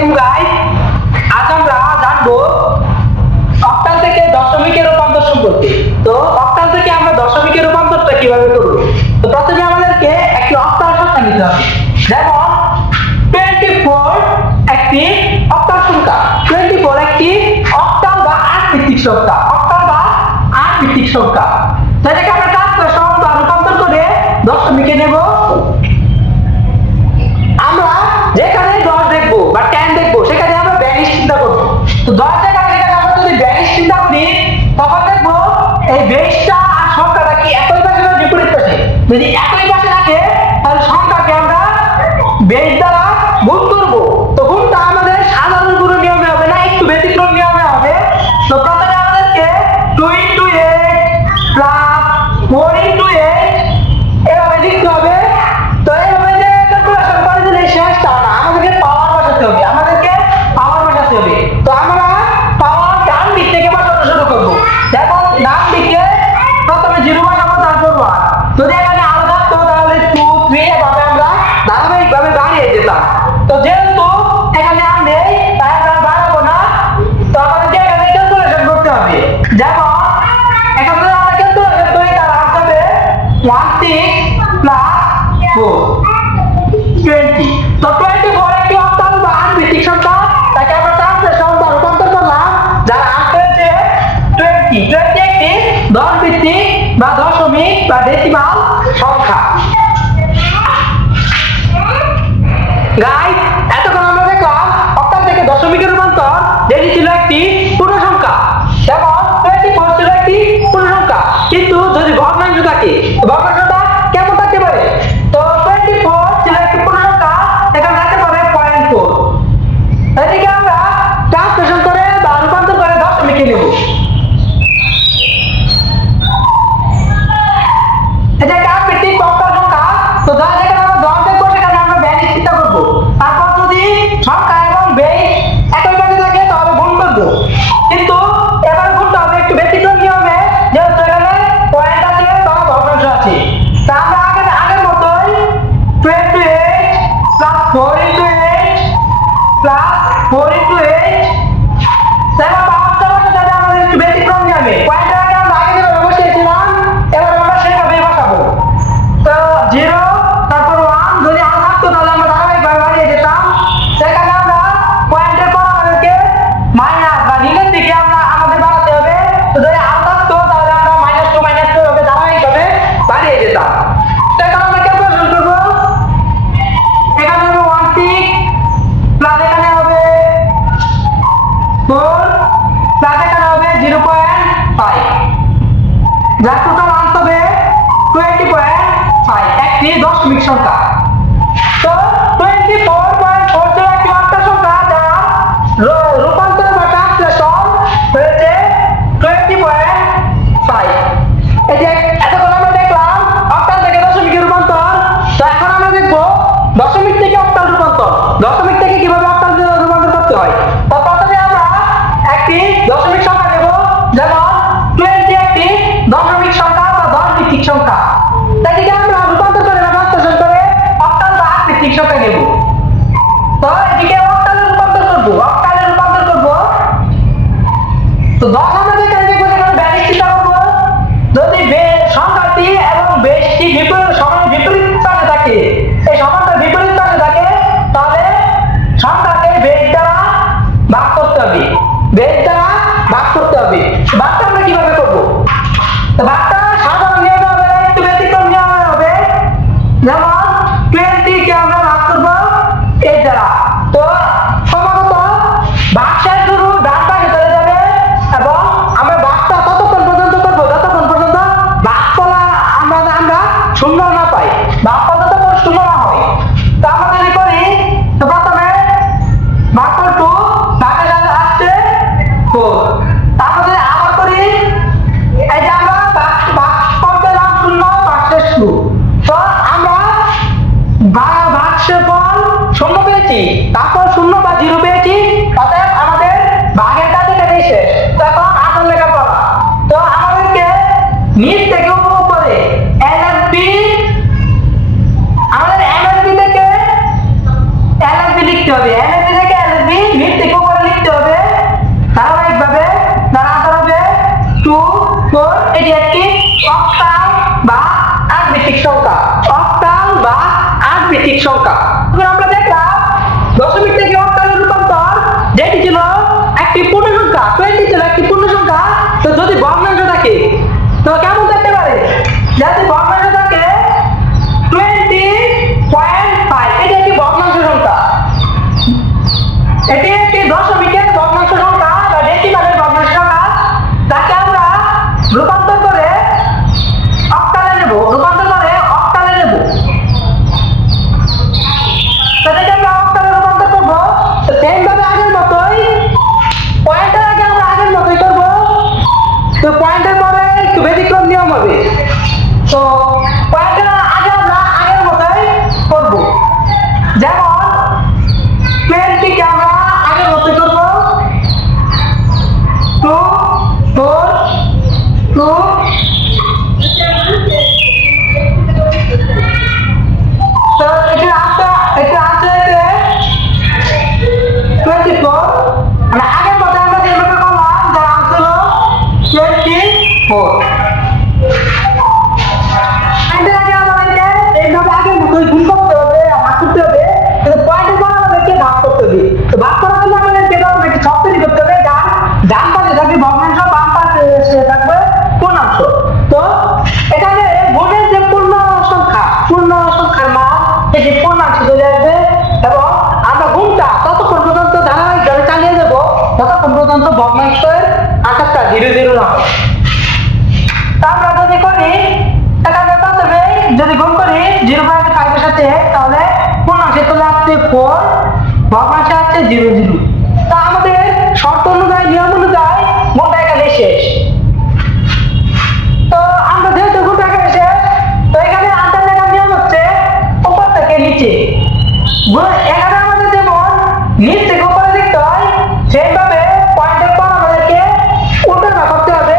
আলাইকুম গাইস। আজ আমরা জানবো অক্টাল থেকে দশমিকের রূপান্তর সম্পর্কে। তো অক্টাল থেকে আমরা দশমিকের রূপান্তরটা কিভাবে করব? তো প্রথমে আমাদেরকে একটি অক্টাল সংখ্যা নিতে হবে। যেমন 24 একটি অক্টাল সংখ্যা। 24 একটি অক্টাল বা 8 ভিত্তিক সংখ্যা। অক্টাল বা 8 ভিত্তিক সংখ্যা। তো এটাকে আমরা কাজ করে সংখ্যা রূপান্তর করে দশমিকে নেব। আমরা যেখানে 10 দেখবো বা 10 দেখবো সেখানে আমরা 42 চিন্তা করবো। তো 10 জায়গায় এখানে আমরা যদি 42 চিন্তা করি তখন দেখবো এই 22টা আর সংখ্যাটা কি একই পাশে না বিপরীত পাশে? যদি একই পাশে থাকে তাহলে সংখ্যাকে আমরা 22 দ্বারা গুণ করব। তো গুণটা আমাদের সাধারণ গুণ নিয়মে হবে না, একটু ব্যতিক্রম নিয়মে হবে। তো প্রথমে আমাদেরকে 2 into 8 plus 4 into 8 এভাবে লিখতে হবে। তো এইভাবে যে ক্যালকুলেশন করে দিলে শেষ তা না, আমাদেরকে পাওয়ার বসাতে হবে। তো আমরা পাওয়ার ডান দিক থেকে বসানো শুরু করব। যেমন ডান দিকে প্রথমে 0 বসাবো, তারপর 1। যদি এখানে আলাদা থাকতো তাহলে 2 3 এভাবে আমরা ধারাবাহিকভাবে বাড়িয়ে যেতাম। তো যেহেতু এখানে আর নেই তাই আমরা বাড়াবো না। তো আমাদেরকে এখানে ক্যালকুলেশন করতে হবে। যেমন এখানে যদি আমরা ক্যালকুলেশন করি তাহলে আসবে 16 plus 4 20। তো 24 একটি অক্টাল বা 8 ভিত্তিক সংখ্যা। তাকে আমরা ট্রান্সলেশন বা রূপান্তর করলাম, যার অর্থ হচ্ছে 20। 20 একটি 10 ভিত্তিক বা দশমিক বা ডেসিমাল সংখ্যা। গাইস, এতক্ষণ আমরা দেখলাম অক্টাল থেকে দশমিকের রূপান্তর, যেটি ছিল একটি পূর্ণ সংখ্যা। যেমন 24 ছিল একটি পূর্ণ সংখ্যা, কিন্তু যদি ভগ্নাংশ থাকে ভগ্নাংশটা কেমন থাকতে পারে? তো 24 ছিল একটি পূর্ণ সংখ্যা, এখানে থাকতে পারে 0.4। এদিকে আমরা ট্রান্সলেশন করে বা রূপান্তর করে দশমিকে নেব। এটা একটা ভিত্তিক অক্টাল সংখ্যা। তো ধর যেখানে আমরা 10 দেখবো সেখানে আমরা 42 চিন্তা করব। তারপর যদি সংখ্যা এবং বেস একই পাশে থাকে তাহলে গুণ করব। কিন্তু এবার গুণটা হবে একটু ব্যতিক্রম নিয়মে, যেহেতু এখানে পয়েন্ট আছে বা ভগ্নাংশ আছে। তা আমরা আগের মতোই 28 plus 4 into 8 plus 4 into 8 সেবা পাওয়ারটা বসাতে আমাদের একটু ব্যতিক্রম নিয়মে। পয়েন্টের আগে আমরা আগে যেভাবে বসিয়েছিলাম এবার আমরা সেভাবেই বসাবো। তো 0 তারপর 1 যদি আরো থাকতো তাহলে আমরা ধারাবাহিকভাবে বাড়িয়ে যেতাম। সেখানে আমরা পয়েন্টের পর আমাদেরকে মাইনাস বা নিচের দিকে আমাদের বাড়াতে হবে। তো যদি আরো থাকতো তাহলে আমরা -2 -2 হবে ধারাবাহিকভাবে বাড়িয়ে যেতাম। তো এখন আমরা ক্যালকুলেশন করবো। এখানে হবে 16 প্লাস এখানে হবে 4 প্লাস এখানে হবে 0.5, যার টোটাল আনসার হবে 20.5, একটি দশমিক সংখ্যা। তো 24.4 ছিল একটি অক্টাল সংখ্যা, যার রূপান্তর বা ট্রান্সলেশন হয়েছে 20.5। এই যে এতক্ষণ আমরা দেখলাম অক্টাল থেকে দশমিকের রূপান্তর। তো এখন আমরা দেখবো দশমিক থেকে অক্টাল রূপান্তর। দশমিক থেকে কিভাবে অক্টাল রূপান্তর করতে হয়। তো প্রথমে আমরা একটি দশমিক সংখ্যা নেব। যেমন 20 একটি দশমিক সংখ্যা বা 10 ভিত্তিক সংখ্যা। তাই এটাকে আমরা রূপান্তর করে বা ট্রান্সলেশন করে অক্টাল বা 8 ভিত্তিক সংখ্যা নেব। তো এটিকে অক্টালে রূপান্তর করব। তো 10 আমরা যেখানে দেখবো সেখানে 42 চিন্তা করবো। যদি সংখ্যাটি এবং বেশটি বিপরীত পাশে থাকে, এই সমানটা বিপরীত পাশে থাকে, তাহলে সংখ্যাকে বেশ দ্বারা ভাগ করতে হবে। ভাগটা আমরা কিভাবে করব? তো ভাগটা সাধারণ নিয়মে হবে, একটু ব্যতিক্রম নিয়মে হবে। যেমন 20 কে আমরা ভাগ করব 8 দ্বারা। তো ক্রমাগত ভাগ শেষ শুরু ডান পাশে চলে যাবে এবং আমরা ভাগটা ততক্ষণ পর্যন্ত করব যতক্ষণ পর্যন্ত ভাগফল আমরা শূন্য না পাই, ভাগফল যতক্ষণ শূন্য না হয়। তো আমরা যদি করি, তো প্রথমে ভাগফল 2 ভাগের সাথে আসছে 4, সংখ্যা। এবার আমরা দেখলাম দশমিক থেকে অক্টালে রূপান্তর, যেটি ছিল একটি পূর্ণ সংখ্যা, 20 ছিল একটি পূর্ণ সংখ্যা। তো যদি ভগ্নাংশ থাকে তো কেমন দেখতে পারে? যদি ভগ্নাংশ থাকে 20.5, এটি একটি ভগ্নাংশ সংখ্যা। এটি একটি দশমিকের ভগ্নাংশ সংখ্যা বা ডেসিমালের ভগ্নাংশ সংখ্যা, যাকে আমরা রূপান্তর করে অক্টালে নেব, রূপান্তর করে অক্টালে নেব। সেটাকে আমরা অক্টালে রূপান্তর করব। তো সেম ভাবে আগের মতোই পয়েন্টের আগে আমরা আগের মতোই করব। তো পয়েন্টের পরে একটু ব্যতিক্রম নিয়ম হবে। তো পয়েন্টের আগে আমরা আগের মতোই করব। যেমন 20 কে আমরা আগের মতোই করব। 2 4 2 তো এটা আছে 24। মানে আগের মতো আমরা যেভাবে করলাম, যার আনসার হলো 24। পয়েন্টের আগে আমাদেরকে এইভাবে আগের মতোই গুণ করতে হবে, ভাগ করতে হবে। কিন্তু পয়েন্টের পর আমাদেরকে ভাগ করতে হবে। তো ভাগ করার জন্য আমাদেরকে একটি ছক তৈরি করতে হবে, যার ডান পাশে থাকবে ভগ্নাংশ, বাম পাশে থাকবে পূর্ণাংশ। তো এখানে গুণের যে পূর্ণ সংখ্যার মান সেটি পূর্ণাংশ চলে আসবে, এবং আমরা গুণটা ততক্ষণ পর্যন্ত ধারাবাহিকভাবে চালিয়ে যাব ততক্ষণ পর্যন্ত ভগ্নাংশের আকারটা 0 না হয়। তা আমরা যদি করি, এখানে প্রথমে যদি গুণ করি 0.5 এর সাথে, তাহলে পূর্ণাংশে চলে আসছে 4, ভগ্নাংশে আসছে 0 তা আমাদের শর্ত অনুযায়ী, নিয়ম অনুযায়ী গুণটা এখানে শেষ। তো আমরা যেহেতু গুণটা এখানে শেষ, তো এখানে আনসার লেখার নিয়ম হচ্ছে উপর থেকে নিচে। এখানে আমাদের যেমন নিচ থেকে উপরে লিখতে হয়, সেইভাবে পয়েন্টের পর আমাদেরকে উল্টো করতে হবে,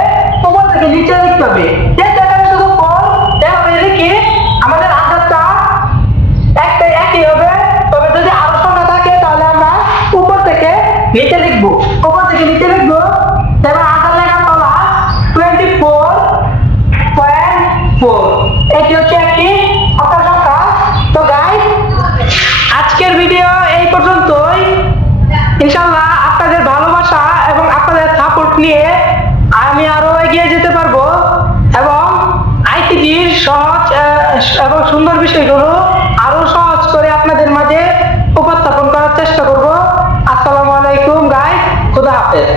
উপর থেকে নিচে লিখতে হবে। যেহেতু এখানে শুধু 4, তাহলে লিখি আমাদের আনসারটা একই হবে। তবে যদি আরো সংখ্যা থাকে তাহলে আমরা উপর থেকে নিচে লিখবো, তারপর আনসার লেখার তলা 24.4। এটি হচ্ছে একটি অক্টাল সংখ্যা। তো গাইস, আজকের ভিডিও এই পর্যন্তই। ইনশাআল্লাহ আপনাদের ভালোবাসা এবং আপনাদের সাপোর্ট নিয়ে আমি আরো এগিয়ে যেতে পারবো, এবং আইসিটির সহজ এবং সুন্দর বিষয়গুলো আরো সহজ করে আপনাদের মাঝে উপস্থাপন করার চেষ্টা করব। আসসালামু আলাইকুম গাইস, খুদা হাফেজ।